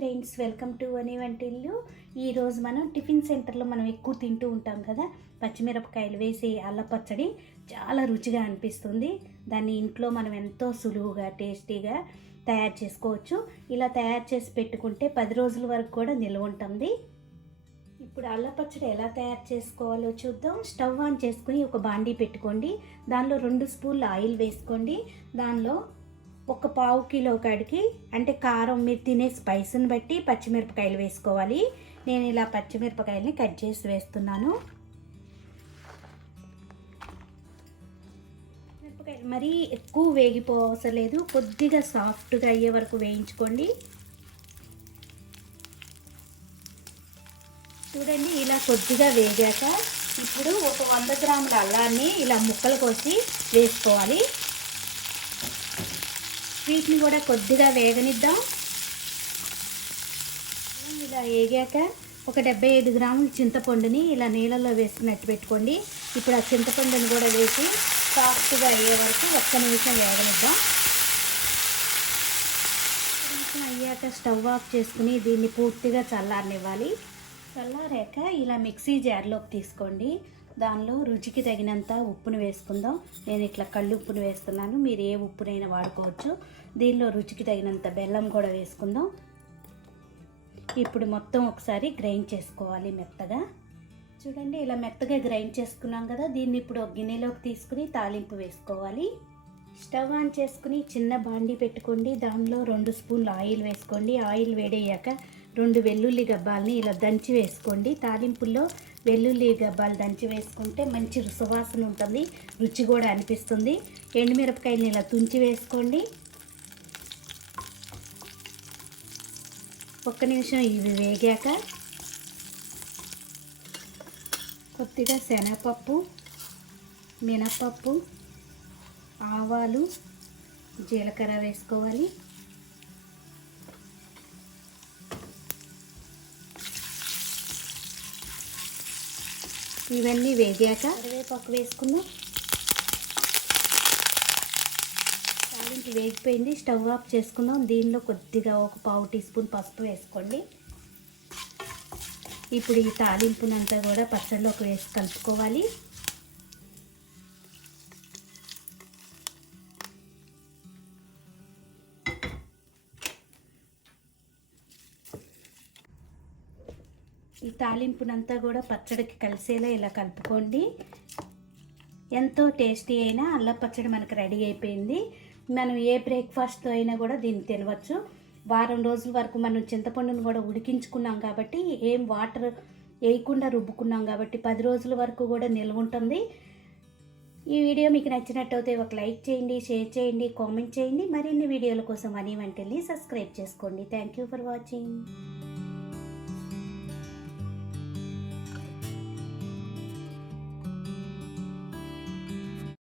Friends, welcome to అని వంటిల్లు. ఈరోజు మనం టిఫిన్ సెంటర్లో మనం ఎక్కువ తింటూ ఉంటాం కదా, పచ్చిమిరపకాయలు వేసి అల్ల పచ్చడి చాలా రుచిగా అనిపిస్తుంది. దాన్ని ఇంట్లో మనం ఎంతో సులువుగా టేస్టీగా తయారు చేసుకోవచ్చు. ఇలా తయారు చేసి పెట్టుకుంటే 10 రోజుల వరకు కూడా నిల్వ ఉంటుంది. ఇప్పుడు అల్ల పచ్చడి ఎలా తయారు చేసుకోవాలో చూద్దాం. స్టవ్ ఆన్ చేసుకుని ఒక బాండీ పెట్టుకోండి. దానిలో 2 స్పూన్ల ఆయిల్ వేసుకోండి. దానిలో ఒక పావు కిలో కాడికి అంటే కారం మీరు తినే స్పైస్ని బట్టి పచ్చిమిరపకాయలు వేసుకోవాలి. నేను ఇలా పచ్చిమిరపకాయలని కట్ చేసి వేస్తున్నాను. మిరపకాయలు మరీ ఎక్కువ వేగిపోవసరం లేదు, కొద్దిగా సాఫ్ట్గా అయ్యే వరకు వేయించుకోండి. చూడండి, ఇలా కొద్దిగా వేగాక ఇప్పుడు ఒక 100 గ్రాముల అల్లాన్ని ఇలా ముక్కలు కోసి వేసుకోవాలి. వీటిని కూడా కొద్దిగా వేగనిద్దాం. ఇలా వేగాక ఒక 75 గ్రాముల చింతపండుని ఇలా నీళ్ళల్లో వేసుకున్నట్టు పెట్టుకోండి. ఇప్పుడు ఆ చింతపండుని కూడా వేసి సాఫ్ట్గా అయ్యే వరకు 1 నిమిషం వేగనిద్దాం. నిమిషం అయ్యాక స్టవ్ ఆఫ్ చేసుకుని దీన్ని పూర్తిగా చల్లారనివ్వాలి. చల్లారాక ఇలా మిక్సీ జార్లోకి తీసుకోండి. దానిలో రుచికి తగినంత ఉప్పును వేసుకుందాం. నేను ఇట్లా కళ్ళు ఉప్పును వేస్తున్నాను, మీరు ఏ ఉప్పునైనా వాడుకోవచ్చు. దీనిలో రుచికి తగినంత బెల్లం కూడా వేసుకుందాం. ఇప్పుడు మొత్తం ఒకసారి గ్రైండ్ చేసుకోవాలి మెత్తగా. చూడండి, ఇలా మెత్తగా గ్రైండ్ చేసుకున్నాం కదా, దీన్ని ఇప్పుడు ఒక గిన్నెలోకి తీసుకుని తాలింపు వేసుకోవాలి. స్టవ్ ఆన్ చేసుకుని చిన్న బాండీ పెట్టుకోండి. దానిలో 2 స్పూన్ల ఆయిల్ వేసుకోండి. ఆయిల్ వేడయ్యాక 2 వెల్లుల్లి గబ్బాలని ఇలా దంచి వేసుకోండి. తాలింపుల్లో వెల్లుల్లి గబ్బాలు దంచి వేసుకుంటే మంచి సువాసన ఉంటుంది, రుచి కూడా అనిపిస్తుంది. ఎండుమిరపకాయలని ఇలా తుంచి వేసుకోండి. 1 నిమిషం ఇవి వేగాక కొద్దిగా శనగపప్పు, మినపప్పు, ఆవాలు, జీలకర్ర వేసుకోవాలి. ఇవన్నీ వేగాక కరివేపాకు వేసుకుందాం. తాలింపు వేగిపోయింది, స్టవ్ ఆఫ్ చేసుకుందాం. దీనిలో కొద్దిగా ఒక పావు టీ స్పూన్ పసుపు వేసుకోండి. ఇప్పుడు ఈ తాలింపునంతా కూడా పచ్చడిలోకి వేసి కలుపుకోవాలి. ఈ తాలింపునంతా కూడా పచ్చడికి కలిసేలా ఇలా కలుపుకోండి. ఎంతో టేస్టీ అయినా అల్ల పచ్చడి మనకు రెడీ అయిపోయింది. మనం ఏ బ్రేక్ఫాస్ట్తో అయినా కూడా దీన్ని తినవచ్చు. వారం రోజుల వరకు మనం చింతపండును కూడా ఉడికించుకున్నాం కాబట్టి, ఏం వాటర్ వేయకుండా రుబ్బుకున్నాం కాబట్టి 10 రోజుల వరకు కూడా నిల్వ ఉంటుంది. ఈ వీడియో మీకు నచ్చినట్టయితే ఒక లైక్ చేయండి, షేర్ చేయండి, కామెంట్ చేయండి. మరిన్ని వీడియోల కోసం అని వంటిల్ని సబ్స్క్రైబ్ చేసుకోండి. Thank you for watching.